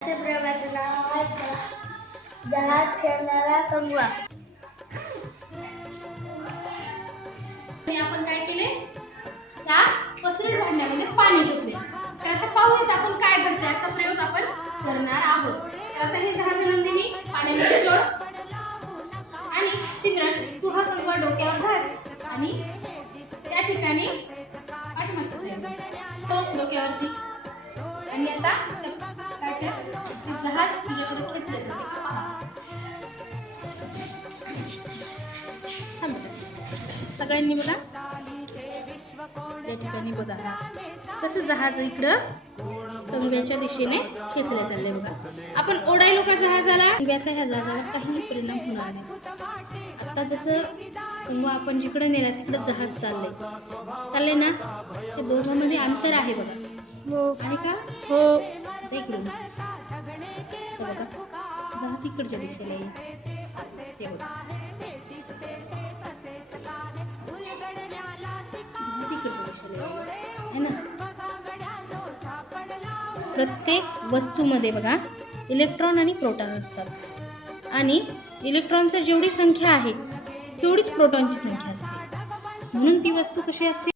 प्रयोगाचं नाव आहे जहाज खेळणारा कंगवा. आपण काय केले, त्या पसरट भांड्यामध्ये पाणी घेतले. तर आता पाहूयात आपण काय करते. याचा प्रयोग आपण करणार आहोत. तर आता हे जहाज नंदिनी पाण्यामध्ये सोड आणि सिमरन तू हा कंगवा डोक्यावर घास आणि त्या ठिकाणी पाठीमागच्या साईडला तो डोक्यावरती आणि आता काय कर, ते जहाज तुझ्याकडे खेचले जाते. सगळ्यांनी बघा या ठिकाणी बघा कसं जहाज इकडं कंगव्याच्या दिशेने खेचले चालले. बघा आपण ओढायलो का जहाजाला, कंगव्याचा ह्या जहाजावर काहीही परिणाम होणार नाही. आता जसं कंगवा आपण जिकडे नेला तिकडं जहाज चाललंय ना, ते दोघांमध्ये अंतर आहे बघा. हो आहे का? हो. इकडून बघा जहाज इकडच्या दिशेला येईल. ते बघा प्रत्येक वस्तूमध्ये बघा इलेक्ट्रॉन आणि प्रोटॉन असतात आणि इलेक्ट्रॉनची जेवढी संख्या आहे तेवढीच प्रोटॉनची संख्या असते. म्हणून ती वस्तू कशी असते.